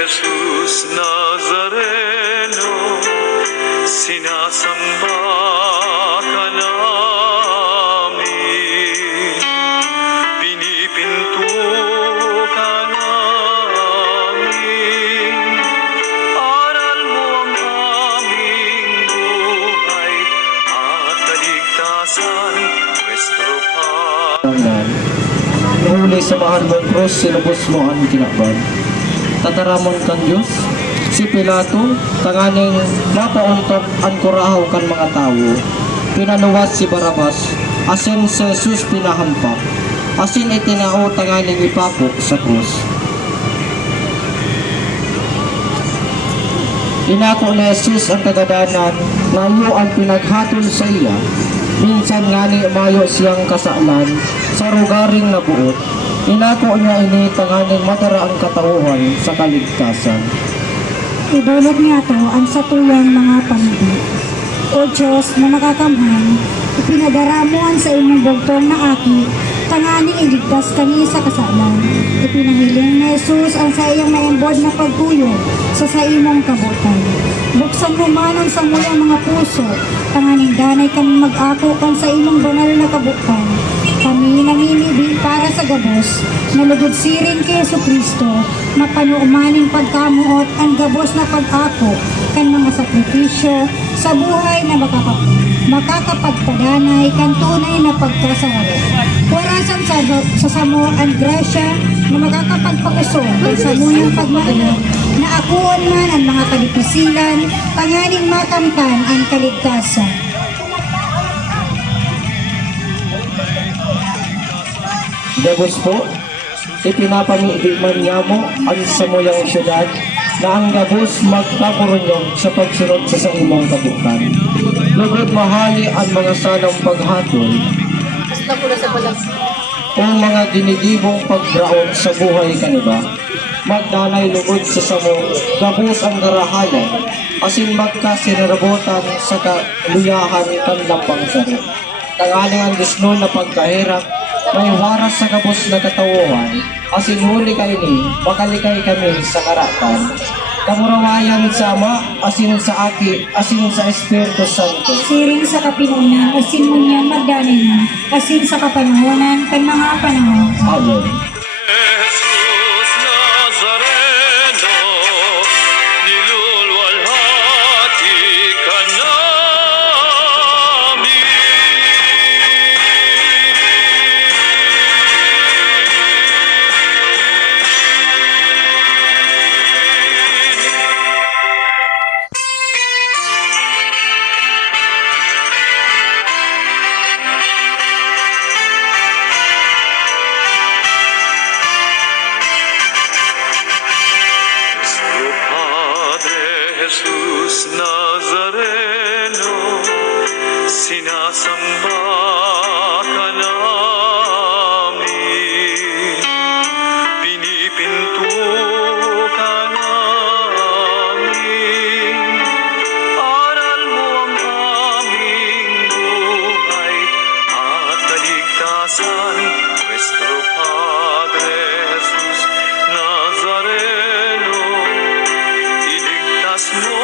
Jesus Nazareno, sinasamba ka namin, pinipinto ka namin, aral mo ang aming buhay at kaligtasan, nuestro Padre. Nahuli sa mahal mong krus, sinubos mo ang kinaban. Tataramon kan Diyos, si Pilato, tanganing mapauntog ang kurahaw kan mga tao. Pinaluwas si Barabas, asin si Jesus pinahampak, asin itinao tanganing ipapok sa krus. Inako ni Jesus ang kagadanan na iyo ang pinaghatol sa iya. Minsan nga ni umayo siyang kasalan sa rugaring nabuot. Inako niya ini tanganing madara ang katauhan sa kaligtasan. Idulog niya to ang satuyang mga panidi. O Diyos na nakakamhan, ipinadaramuan sa imong bugtong na aki, tanganing iligtas kani sa kasalan. Ipinahiling ni Jesus ang sa iyang naimbod na pagtuyo sa imong kabutan. Buksan mo man ang samuyang mga puso, tanganing danay kami mag-ako kan sa imong banal na kabutan. Kami namimili para sa gabos, nalugod siring kay Jesucristo, mapanuumaning pagkamuot ang gabos na pag-ako kan mga sakripisyo sa buhay na makakapagpadanay kan tunay na pagkasawalo. Warasan sa samo ang grasya na makakapagpakusog kan sa muyang pagmaalog na akuon man ang mga kalipisilan, tanganing makamtan ang kaligtasan. Gabos po, ipinapamigman niya mo ang samuyang syudad na ang gabos magkakurunyog sa pagsunod sa imong kabukan. Lugod mahali ang mga sanang paghatol o mga dinigibong pagdraon sa buhay kaniba. Magdanay lugod sa samo, gabos ang garahayan, asin magkasinarabotan sa kaluyahan kanlang pangsarap. Tangaling ang disno na pagkahirap, may waras sa gabos na katawuhan, asin huli kayo ni, makalikay kami sa karatan. Kamurawayan sa Ama, asin sa Aki, asin sa Espiritu Santo. Siring sa kapinunan, asin mo niya magdanay na, asin sa kapanahonan, kan mga panahon. Amen. Jesus Nazareno, nilulwalhati ka namin. Jesus Nazareno, sinasamba ka namin, pinipinto ka namin, aral mo ang aming buhay at kaligtasan, nuestro Padre Jesus Nazareno, iligtas mo